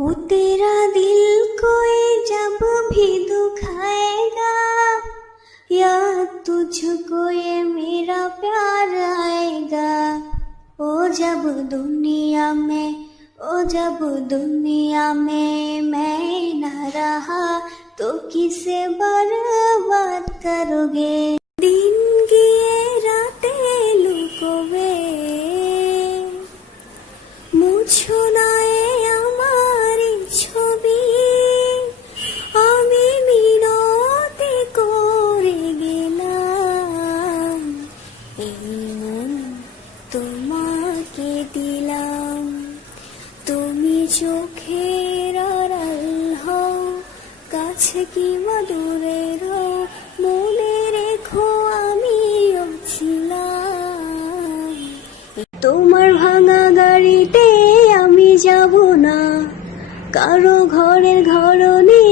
वो तेरा दिल कोई जब भी दुखाएगा, याद तुझको ये मेरा प्यार आएगा। ओ जब दुनिया में, ओ जब दुनिया में मैं न रहा, तो किसे बर्बाद करोगे। दिन গিয়ে রাতে লুকোবে, মুছো না আমার ছবি, আমি মিনতি করে গেলাম, এই মন তোমাকে দিলাম। তুমি চোখের আড়াল হও, কাছে কিংবা দূরে রও, মনে রেখো আমিও ছিলাম। তোমার ভাঙা গাড়িতে আমি যাব না, কারো ঘরের ঘরণী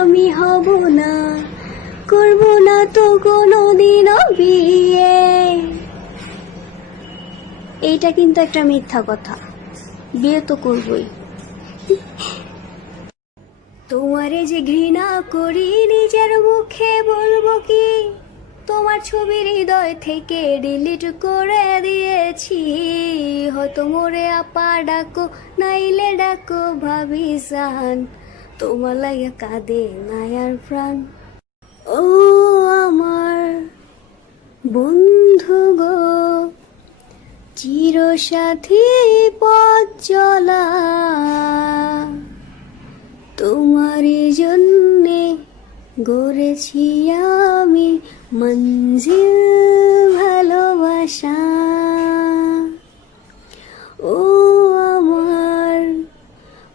আমি হব না, করব না তো কোনোদিনও বিয়ে। এইটা কিন্তু একটা মিথ্যা কথা, বিয়ে তো করবই। তোমারে যে ঘৃণা করি নিজের মুখে বলবো কি, তোমার ছবি হৃদয় থেকে ডিলিট করে দিয়েছি। হয়তো মোরে আপা ডাকো, নাইলে ডাকো ভাবিসান, তোমার লাগে কাঁদে নায়ার প্রাণ। ও আমার বন্ধু গো, চিরসাথী পথ চলা, তোমারই জন্যে গড়েছি আমি মঞ্জিল ভালোবাসা। ও আমার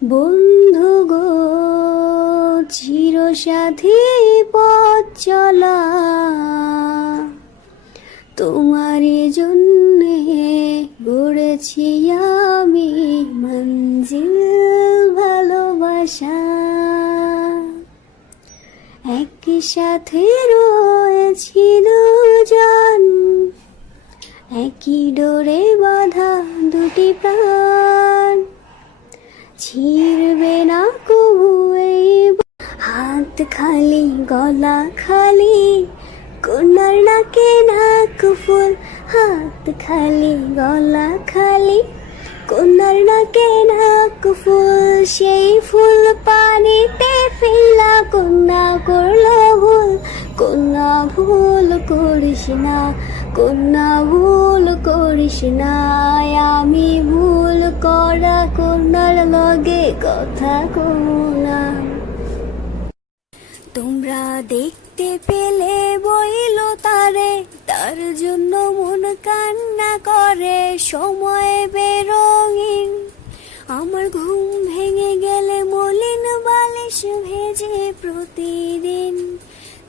বন্ধু গো, চিরসাথী পথ চলা, তোমারই জন্যে গড়েছি আমি মঞ্জিল ভালোবাসা। একই সাথে রয়েছি দুজন, একই ডোরে বাঁধা দুটি প্রাণ, ছিড়বে না কবু এই হাত খালি গলা খালি, কন্যার নাকে নাক ফুল, হাত খালি গলা খালি, কন্যার নাকে নাক ফুল, সেই ফুল পানিতে ফেলা কন্যা করলো ভুল। কন্যা ভুল করিস না, কন্যা ভুল করিস না, আমি ভুল করা কন্যার লগে কথা কও না। তোমরা দেখতে পেলে বইল তারে, তার জন্য মন কান্না করে, সময় বেরঙিন। আমার ঘুম ভেঙে গেলে মলিন বালিশ ভেজে প্রতিদিন,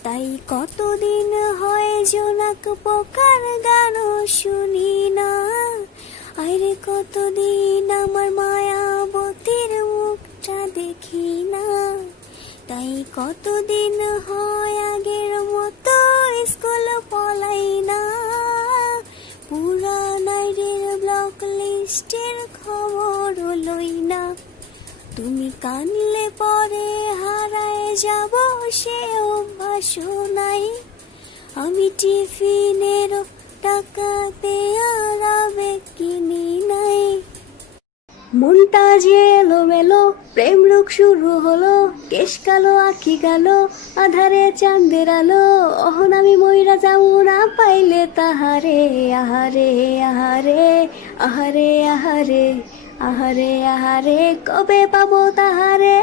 তাই কতদিন হয় জোনাক পোকার গান শুনি না। আরে কতদিন আমার মায়াবতীর মুখটা দেখি না, তাই কতদিন হয় আগের মতো স্কুল পলাই না। পুরানাইরের ব্লক লিস্টের খবর লই না, তুমি কানলে পরে হারায় যাব সে অভ্যাস নাই। আমি টিফিনের টাকাতে আর আবেগ কিনি নাই। মনটা যে এলোমেলো, প্রেম রোগ শুরু হলো, কেশ কালো আখি কালো, আধারে চাঁদের আলো, অহন আমি মইরা যাবো না পাইলে তাহারে। আহারে আহারে আহারে আহারে আহারে আহারে, কবে পাবো তাহারে।